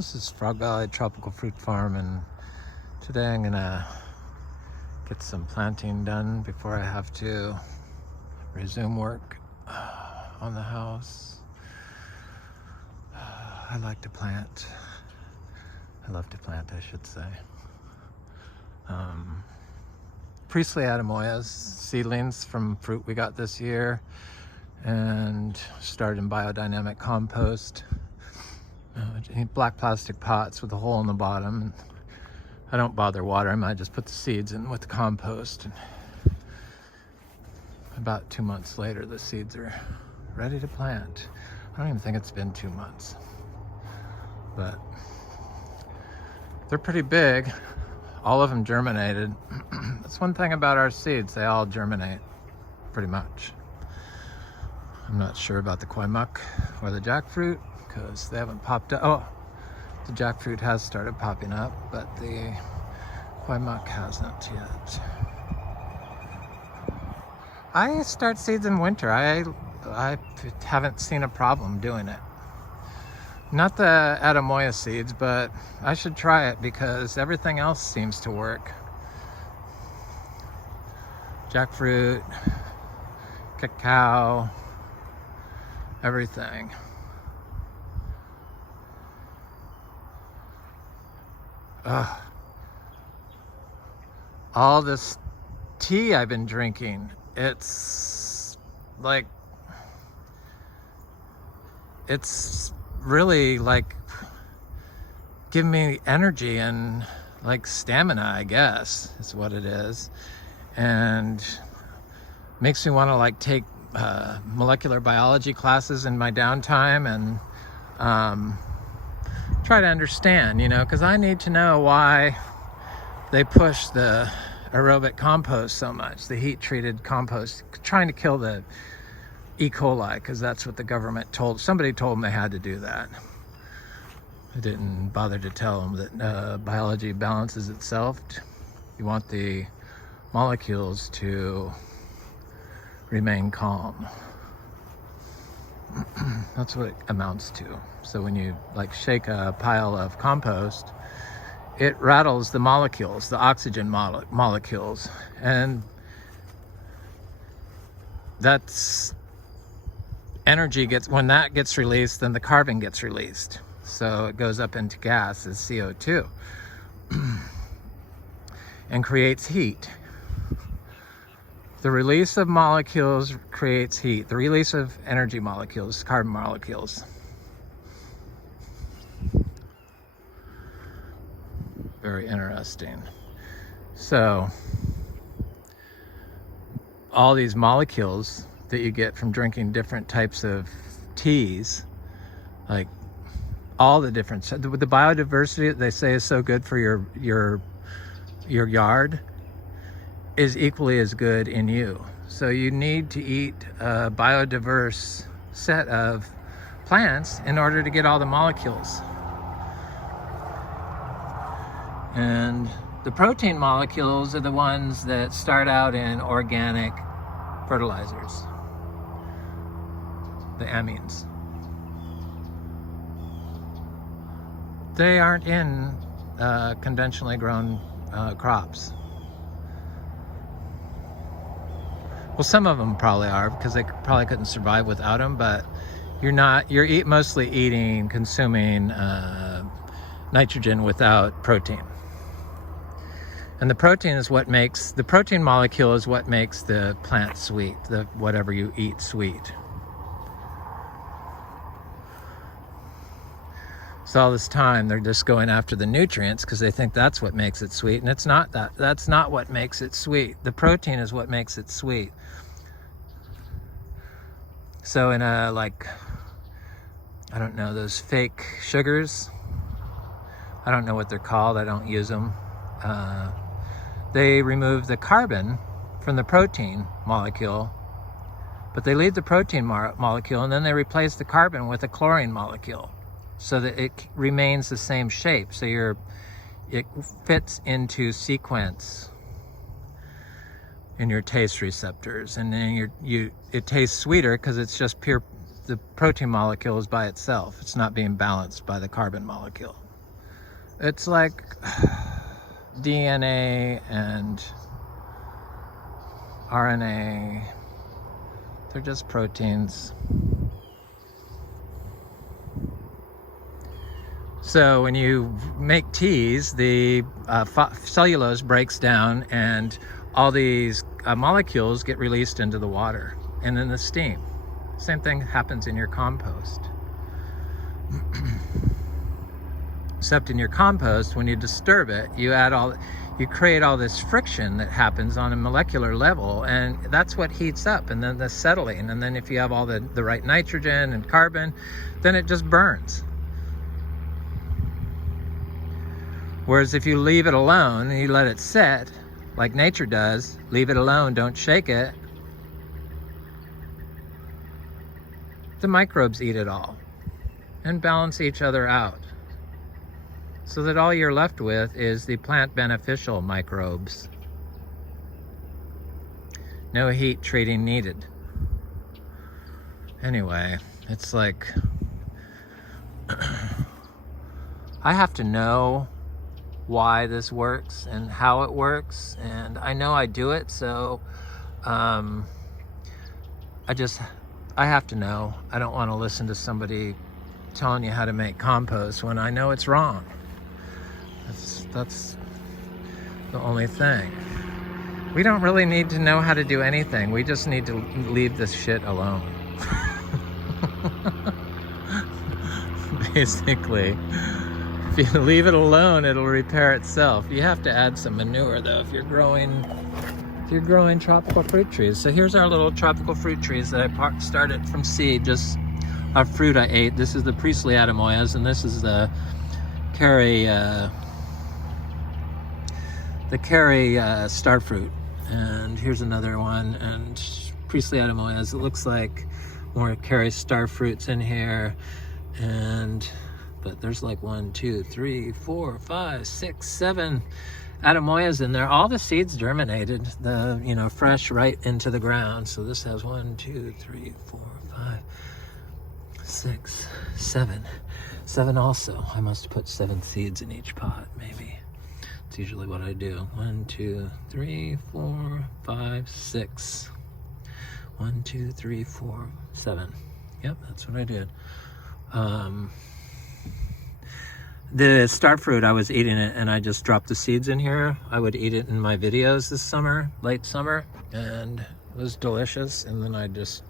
This is Frog Valley Tropical Fruit Farm, and today I'm gonna get some planting done before I have to resume work on the house. I like to plant. I love to plant, I should say. Priestley Atemoyas, seedlings from fruit we got this year, and started in biodynamic compost. Black plastic pots with a hole in the bottom. I don't bother watering them, I just put the seeds in with the compost. And about 2 months later, the seeds are ready to plant. I don't even think it's been 2 months, but they're pretty big. All of them germinated. That's one thing about our seeds, they all germinate pretty much. I'm not sure about the koi muck or the jackfruit because they haven't popped up. Oh, the jackfruit has started popping up, but the koi muck hasn't yet. I start seeds in winter. I haven't seen a problem doing it. Not the Atemoya seeds, but I should try it because everything else seems to work. Jackfruit, cacao, everything. All this tea I've been drinking, it's like, it's really like giving me energy and like stamina, I guess is what it is, and makes me want to like take molecular biology classes in my downtime and try to understand, you know, because I need to know why they push the aerobic compost so much, the heat treated compost, trying to kill the E. coli, because that's what the government somebody told them they had to do that. I didn't bother to tell them that biology balances itself. You want the molecules to remain calm. That's what it amounts to. So when you like shake a pile of compost, it rattles the molecules, the oxygen molecules, and that's energy when that gets released, then the carbon gets released. So it goes up into gas as CO2 and creates heat. The release of molecules creates heat. The release of energy molecules, carbon molecules. Very interesting. So all these molecules that you get from drinking different types of teas, like all the different, the biodiversity that they say is so good for your yard is equally as good in you. So you need to eat a biodiverse set of plants in order to get all the molecules. And the protein molecules are the ones that start out in organic fertilizers, the amines. They aren't in conventionally grown crops. Well, some of them probably are because they probably couldn't survive without them, but you're mostly consuming nitrogen without protein. And the protein molecule is what makes the plant sweet, whatever you eat sweet. So all this time they're just going after the nutrients because they think that's what makes it sweet, and it's not that. That's not what makes it sweet. The protein is what makes it sweet. So in I don't know, those fake sugars, I don't know what they're called, I don't use them. They remove the carbon from the protein molecule, but they leave the protein molecule, and then they replace the carbon with a chlorine molecule so that it remains the same shape. So it fits into sequence in your taste receptors, and then it tastes sweeter because it's just pure, the protein molecule is by itself. It's not being balanced by the carbon molecule. It's like DNA and RNA. They're just proteins. So when you make teas, the cellulose breaks down and all these molecules get released into the water and then the steam. Same thing happens in your compost. Except in your compost, when you disturb it, you create all this friction that happens on a molecular level, and that's what heats up, and then the settling, and then if you have all the right nitrogen and carbon, then it just burns. Whereas if you leave it alone and you let it sit, like nature does, leave it alone, don't shake it, the microbes eat it all and balance each other out. So that all you're left with is the plant beneficial microbes. No heat treating needed. Anyway, it's like, I have to know why this works and how it works, and I know I do it, so I have to know. I don't want to listen to somebody telling you how to make compost when I know it's wrong. That's the only thing. We don't really need to know how to do anything. We just need to leave this shit alone. Basically, if you leave it alone, it'll repair itself. You have to add some manure though if you're growing tropical fruit trees. So here's our little tropical fruit trees that I started from seed, just our fruit I ate. This is the Priestley Atemoyas, and this is the Kari star fruit. And here's another one, and Priestley Atemoyas. It looks like more Kari star fruits in here, but there's like 1, 2, 3, 4, 5, 6, 7 Atemoyas in there. All the seeds germinated, fresh right into the ground. So this has 1, 2, 3, 4, 5, 6, 7. 7 also. I must put 7 seeds in each pot, maybe. It's usually what I do. 1, 2, 3, 4, 5, 6. 1, 2, 3, 4, 7. Yep, that's what I did. The star fruit, I was eating it and I just dropped the seeds in here. I would eat it in my videos this summer, late summer, and it was delicious. And then I just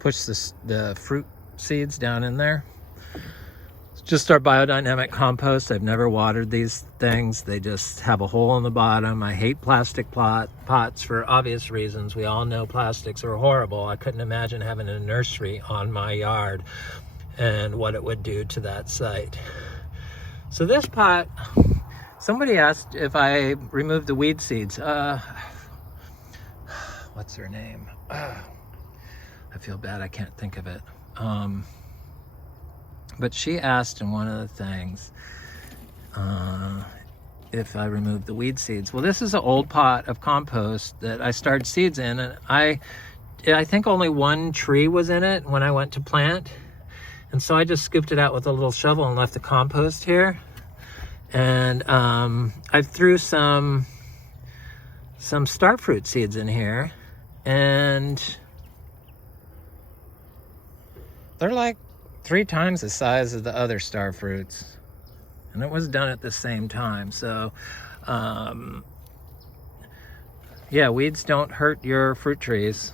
pushed the fruit seeds down in there. It's just our biodynamic compost. I've never watered these things. They just have a hole in the bottom. I hate plastic pots for obvious reasons. We all know plastics are horrible. I couldn't imagine having a nursery on my yard and what it would do to that site. So this pot, somebody asked if I removed the weed seeds. What's her name? I feel bad, I can't think of it. But she asked in one of the things if I removed the weed seeds. Well, this is an old pot of compost that I started seeds in, and I think only 1 tree was in it when I went to plant. And so I just scooped it out with a little shovel and left the compost here. And I threw some starfruit seeds in here, and they're like 3 times the size of the other starfruits. And it was done at the same time. So, yeah, weeds don't hurt your fruit trees.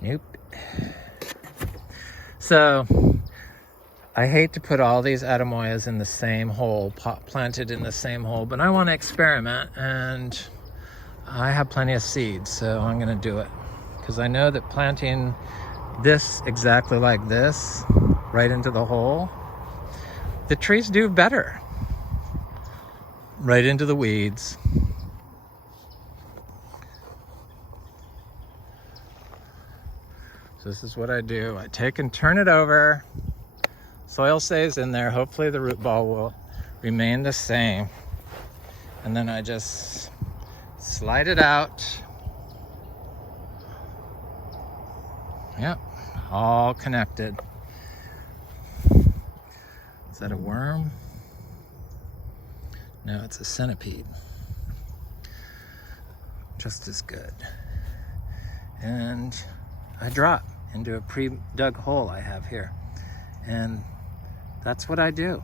Nope. So, I hate to put all these Atemoyas in the same hole, planted in the same hole, but I want to experiment, and I have plenty of seeds, so I'm going to do it. Because I know that planting this exactly like this, right into the hole, the trees do better. Right into the weeds. So this is what I do. I take and turn it over. Soil stays in there. Hopefully the root ball will remain the same. And then I just slide it out. Yep, all connected. Is that a worm? Now it's a centipede. Just as good. And I drop into a pre-dug hole I have here. And that's what I do.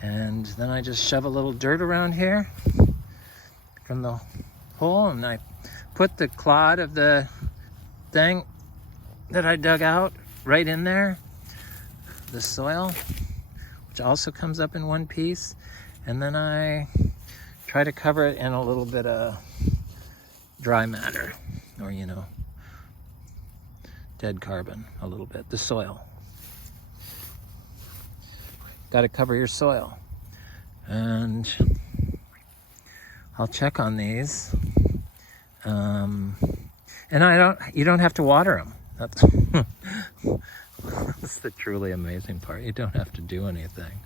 And then I just shove a little dirt around here from the hole, and I put the clod of the thing that I dug out right in there, the soil, which also comes up in one piece, and then I try to cover it in a little bit of dry matter, or dead carbon a little bit, the soil. Got to cover your soil. And I'll check on these. And you don't have to water them. That's the truly amazing part. You don't have to do anything.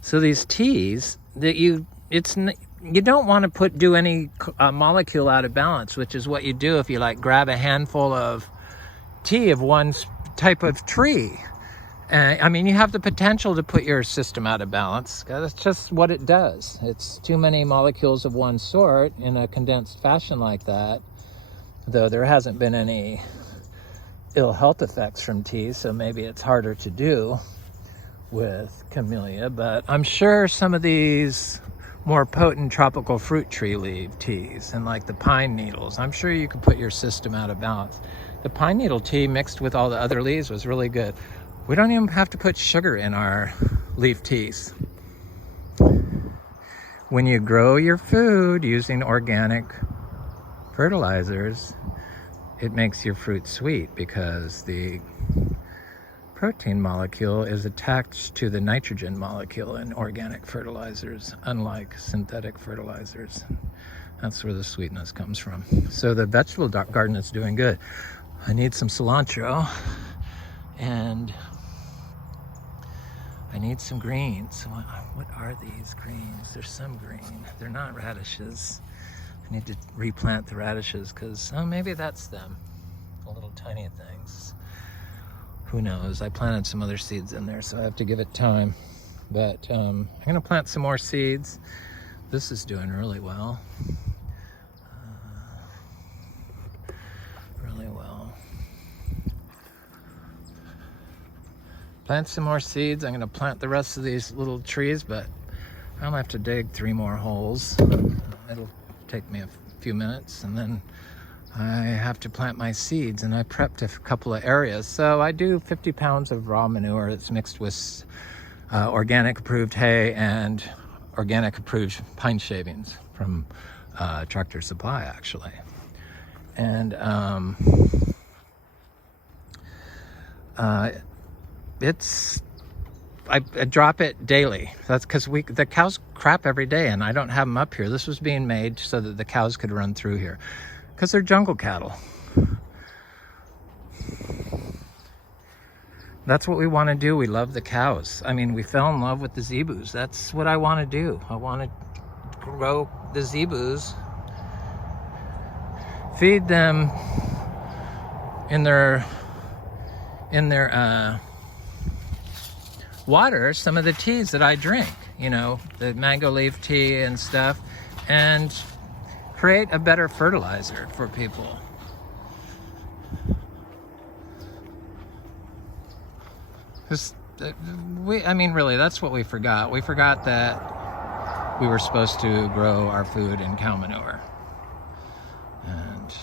So these teas that you don't want to do any molecule out of balance, which is what you do if you grab a handful of tea of one type of tree. I mean, you have the potential to put your system out of balance. That's just what it does. It's too many molecules of one sort in a condensed fashion like that, though there hasn't been any ill health effects from tea, so maybe it's harder to do with camellia. But I'm sure some of these more potent tropical fruit tree leaf teas and the pine needles, I'm sure you could put your system out of balance. The pine needle tea mixed with all the other leaves was really good. We don't even have to put sugar in our leaf teas. When you grow your food using organic fertilizers, it makes your fruit sweet because the protein molecule is attached to the nitrogen molecule in organic fertilizers, unlike synthetic fertilizers. That's where the sweetness comes from. So the vegetable garden is doing good. I need some cilantro, and I need some greens. What are these greens? There's some green. They're not radishes. I need to replant the radishes because, maybe that's them. The little tiny things. Who knows? I planted some other seeds in there, so I have to give it time. But I'm going to plant some more seeds. This is doing really well. Really well. Plant some more seeds. I'm going to plant the rest of these little trees, but I'll have to dig 3 more holes. It'll take me a few minutes, and then I have to plant my seeds, and I prepped a couple of areas. So I do 50 pounds of raw manure that's mixed with organic approved hay and organic approved pine shavings from Tractor Supply, actually. And I drop it daily. That's because the cows crap every day, and I don't have them up here. This was being made so that the cows could run through here because they're jungle cattle. That's what we want to do. We love the cows. I mean, we fell in love with the zebus. That's what I want to do. I want to grow the zebus, feed them in their water some of the teas that I drink, the mango leaf tea and stuff, and create a better fertilizer for people. Really, that's what we forgot. We forgot that we were supposed to grow our food in cow manure. And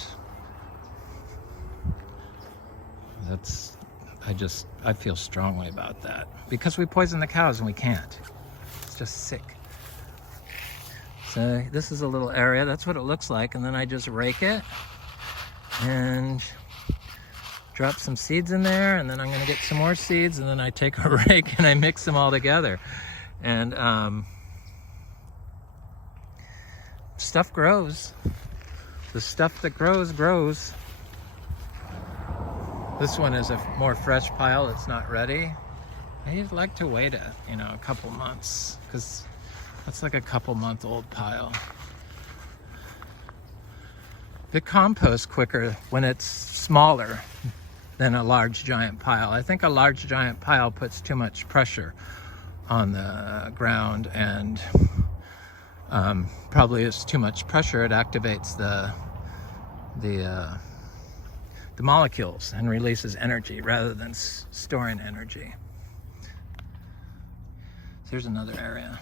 I feel strongly about that. Because we poison the cows and we can't. It's just sick. So this is a little area. That's what it looks like. And then I just rake it and drop some seeds in there, and then I'm going to get some more seeds, and then I take a rake and I mix them all together. And stuff grows. The stuff that grows, grows. This one is a more fresh pile. It's not ready. I'd like to wait a couple months, because that's like a couple month old pile. It composts quicker when it's smaller than a large giant pile. I think a large giant pile puts too much pressure on the ground, and probably it's too much pressure. It activates the molecules and releases energy rather than storing energy. So here's another area.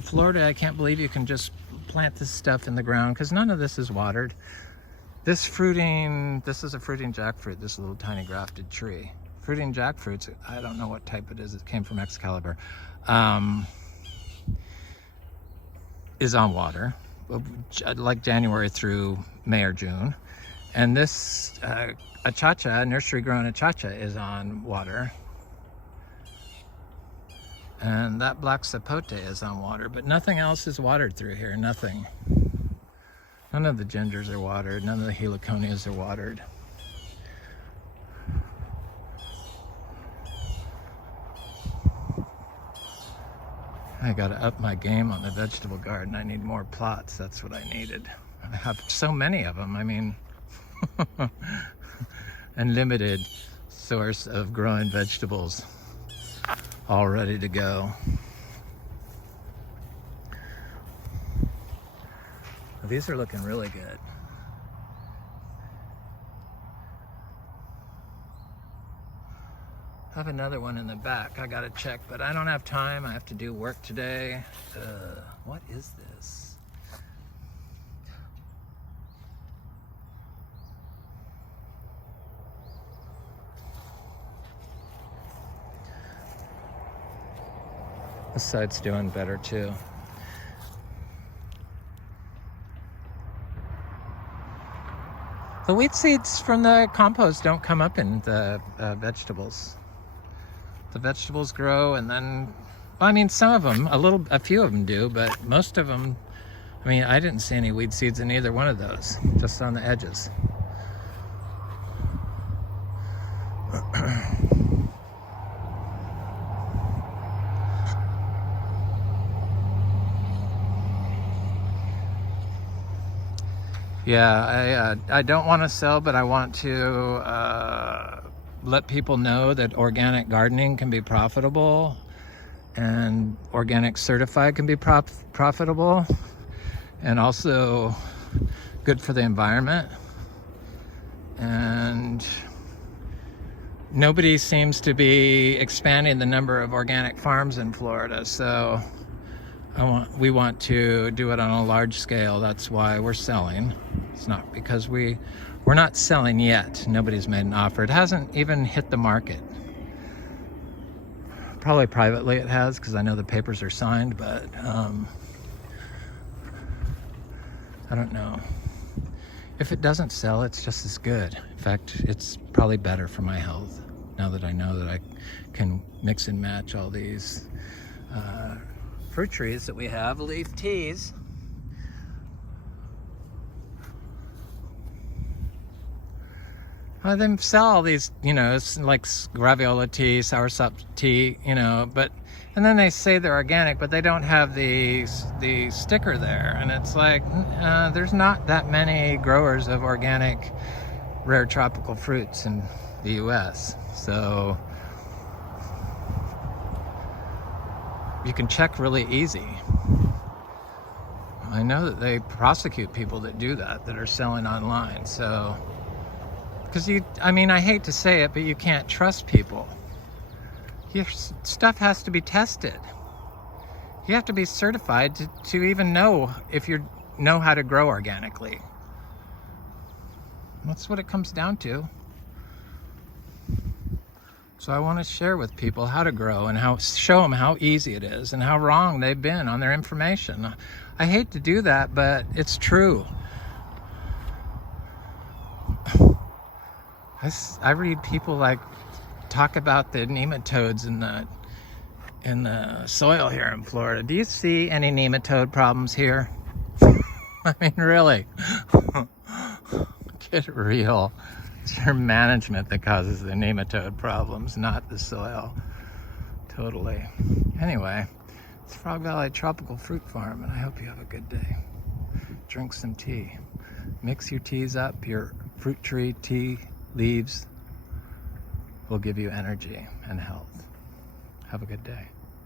Florida, I can't believe you can just plant this stuff in the ground, because none of this is watered. This is a fruiting jackfruit, this little tiny grafted tree. Fruiting jackfruits, I don't know what type it is, it came from Excalibur, is on water, like January through May or June. And this achacha, nursery grown achacha, is on water. And that black sapote is on water, but nothing else is watered through here, nothing. None of the gingers are watered, none of the heliconias are watered. I gotta up my game on the vegetable garden. I need more plots, that's what I needed. I have so many of them, I mean, unlimited source of growing vegetables, all ready to go. These are looking really good. I have another one in the back I gotta check, but I don't have time. I have to do work today. What is this? This side's doing better too. The wheat seeds from the compost don't come up in the vegetables. The vegetables grow, and then, well, I mean, some of them, a few of them do, but most of them, I mean, I didn't see any weed seeds in either one of those, just on the edges. Yeah, I don't want to sell, but I want to let people know that organic gardening can be profitable, and organic certified can be profitable, and also good for the environment. And nobody seems to be expanding the number of organic farms in Florida, so we want to do it on a large scale. That's why we're selling. It's not because we're not selling yet. Nobody's made an offer. It hasn't even hit the market. Probably privately it has, because I know the papers are signed, but I don't know. If it doesn't sell, it's just as good. In fact, it's probably better for my health, now that I know that I can mix and match all these fruit trees that we have, leaf teas. They sell all these, you know, it's like graviola tea, soursop tea, you know, and then they say they're organic, but they don't have the sticker there. And it's like, there's not that many growers of organic rare tropical fruits in the US. So you can check really easy. I know that they prosecute people that do that are selling online. So, because I mean, I hate to say it, but you can't trust people. Your stuff has to be tested. You have to be certified to even know if you know how to grow organically. That's what it comes down to. So I want to share with people how to grow, and show them how easy it is and how wrong they've been on their information. I hate to do that, but it's true. I read people like talk about the nematodes in the soil here in Florida. Do you see any nematode problems here? I mean, really, get real. It's your management that causes the nematode problems, not the soil. Totally. Anyway, it's Frog Valley Tropical Fruit Farm, and I hope you have a good day. drink some tea. Mix your teas up. Your fruit tree tea leaves will give you energy and health. Have a good day.